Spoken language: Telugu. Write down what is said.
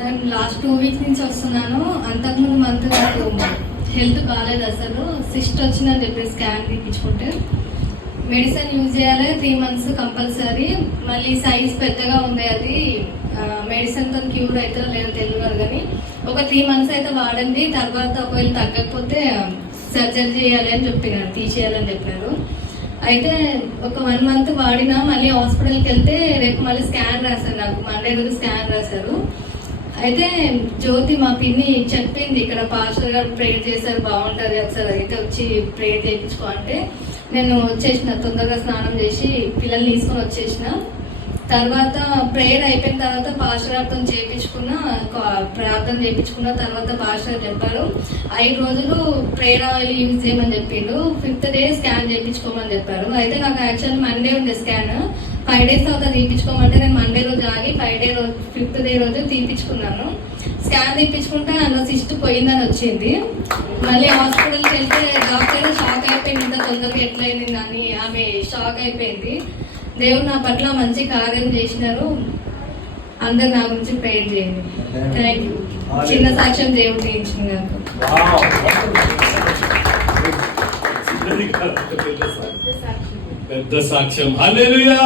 నేను లాస్ట్ 2 వీక్స్ నుంచి వస్తున్నాను. అంతకుముందు మంత్ నాకు హెల్త్ బాగాలేదు, అసలు సిస్ట్ వచ్చిందని చెప్పి స్కాన్ తీపించుకుంటే మెడిసిన్ యూజ్ చేయాలి 3 months కంపల్సరీ. మళ్ళీ సైజ్ పెద్దగా ఉంది, అది మెడిసిన్ తో క్యూర్ అవుతుందో లేదో తెలియదు, కానీ ఒక 3 months అయితే వాడండి. తర్వాత ఒకవేళ తగ్గకపోతే సర్జరీ చేయాలి అని చెప్పినారు, తీసేయాలని చెప్పినారు. అయితే ఒక 1 month వాడినా మళ్ళీ హాస్పిటల్కి వెళ్తే రేపు మళ్ళీ స్కాన్ రాశారు, నాకు మండే రోజు స్కాన్ రాశారు. అయితే జ్యోతి మా పిన్ని చెప్పింది, ఇక్కడ పాస్టర్ గారు ప్రేయర్ చేశారు బాగుంటుంది, ఒకసారి అయితే వచ్చి ప్రేయర్ చేయించుకో అంటే నేను వచ్చేసిన, తొందరగా స్నానం చేసి పిల్లల్ని తీసుకొని వచ్చేసిన. తర్వాత ప్రేయర్ అయిపోయిన తర్వాత పాస్టర్ గారితో చేయించుకున్న, ప్రార్థన చేయించుకున్న తర్వాత పాస్టర్ గారు చెప్పారు 5 రోజులు ప్రేయర్ ఆయిల్ యూజ్ చేయమని చెప్పిండు, 5th day స్కాన్ చేయించుకోమని చెప్పారు. అయితే నాకు యాక్చువల్ మండే ఉండే స్కాన్, 5 days తర్వాత తీపించుకోమంటే నేను మండే రోజు ఆగి 5th day రోజు తీపించుకున్నాను. స్కాన్ తీపించుకుంటే అందులో సిస్ట్ పోయిందని వచ్చింది. మళ్ళీ హాస్పిటల్కి వెళ్తే డాక్టర్ షాక్ అయిపోయింది, ఇంత తొందరగా ఎట్లయింది అని ఆమె షాక్ అయిపోయింది. దేవుడు నా పట్ల మంచి కార్యం చేసినారు, అందరు నా గురించి ప్రేయర్ చేయండి. Thank you. చిన్న సాక్ష్యం దేవుడు చేయించింది నాకు. పెద్ద సాక్ష్యం. హల్లెలూయా.